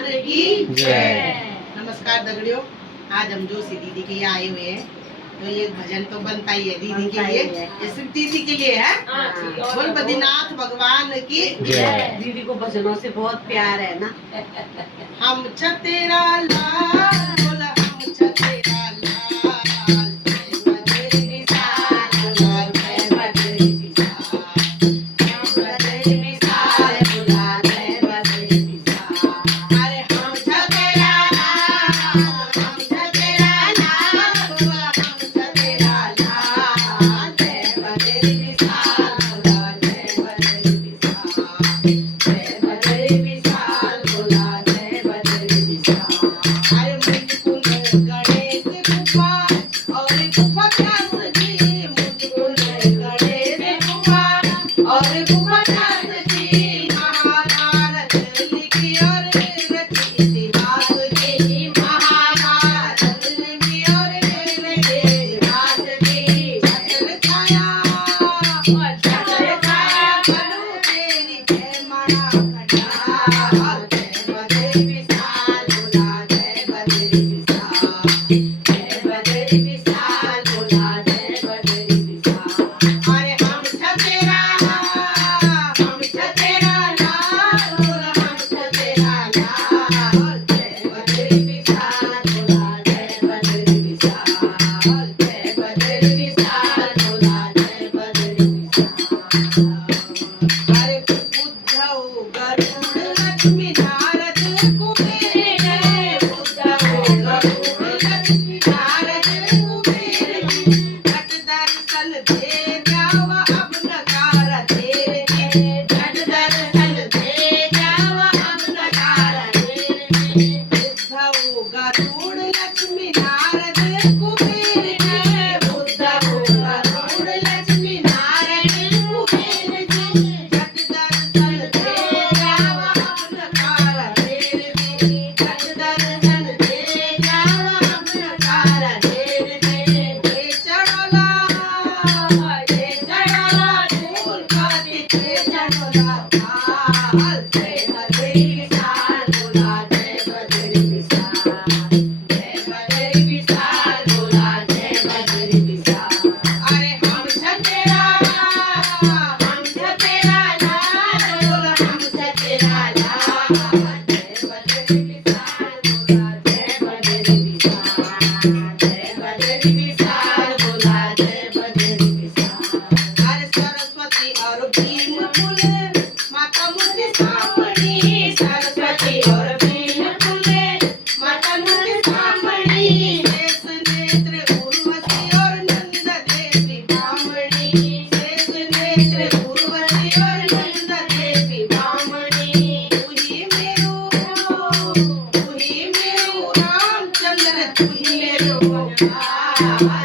भगवान की जय। नमस्कार दगड़ियों, आज हम जोशी दीदी के यहाँ आए हुए हैं, तो ये भजन तो बनता ही है दीदी के लिए, ये सिर्फ दीदी के लिए है। बोल बद्रीनाथ भगवान की जय। दीदी को भजनों से बहुत प्यार है ना। हम तेरा लाल, बोल हम तेरा लाल, जय बजरंग विशाल, बोला जय बजरंग विशाल, जय बजरंग विशाल, बोला जय बजरंग विशाल। अरे हम तेरा लाल, हम तेरा लाल, बोला हम तेरा लाल, जय बजरंग विशाल, बोला जय बजरंग विशाल, जय बजरंग विशाल, बोला जय बजरंग विशाल। अरे मुझको गणेश कृपा और कृपा दास जी, मुझको गणेश कृपा और कृपा दास जी, महाभारत लिखी और रची इतिहास की, महाभारत लिखी और रची इतिहास की। छत्र छाया करूं तेरी जय माला खंडाल, जय बजरंग विशाल, बोला जय बजरंग विशाल, जय बजरंग विशाल, बोला जय बजरंग विशाल। अरे हम तेरा लाल, हम तेरा लाल, बोला हम तेरा लाल, जय बजरंग विशाल, बोला जय बजरंग विशाल, जय बजरंग विशाल, बोला जय बजरंग विशाल। अरे उद्धव गरुड़ लक्ष्मी नारद कुबेर जय, उद्धव गरुड़ लक्ष्मी नारद कुबेर झट दर्शन दे जावा अब नकार तेरे जय, झट दर्शन दे जावा अब नकार तेरे। उद्धव गरुड़ लक्ष्मी नारद कुबेर जय, उद्धव गरुड़ लक्ष्मी नारद कुबेर जय, झट दर्शन दे जावा अब नकार तेरे, झट दर्शन दे जावा अब नकार तेरे। हे चढ़ोला फूल काटी हे चढ़ोला भाल, जय बजरंग विशाल, बोला जय बजरंग विशाल, जय बजरंग विशाल, बोला जय बजरंग विशाल। अरे हम तेरा लाल, हम तेरा लाल, बोला हम तेरा लाल, जय बजरंग विशाल, बोला जय बजरंग विशाल, जय बजरंग विशाल, बोला जय बजरंग विशाल। अरे सरस्वती और भीम फूले माता मुझे सामणी, सरस्वती और भीम फूले माता मुझे सामणी, शेष नेत्र उर्वशी और नंद देवी ब्राह्मणी, शेष नेत्र उर्वशी और नंद देवी ब्राह्मणी। तू ही मेरो रामचंद्र, तू ही मेरो भगवान।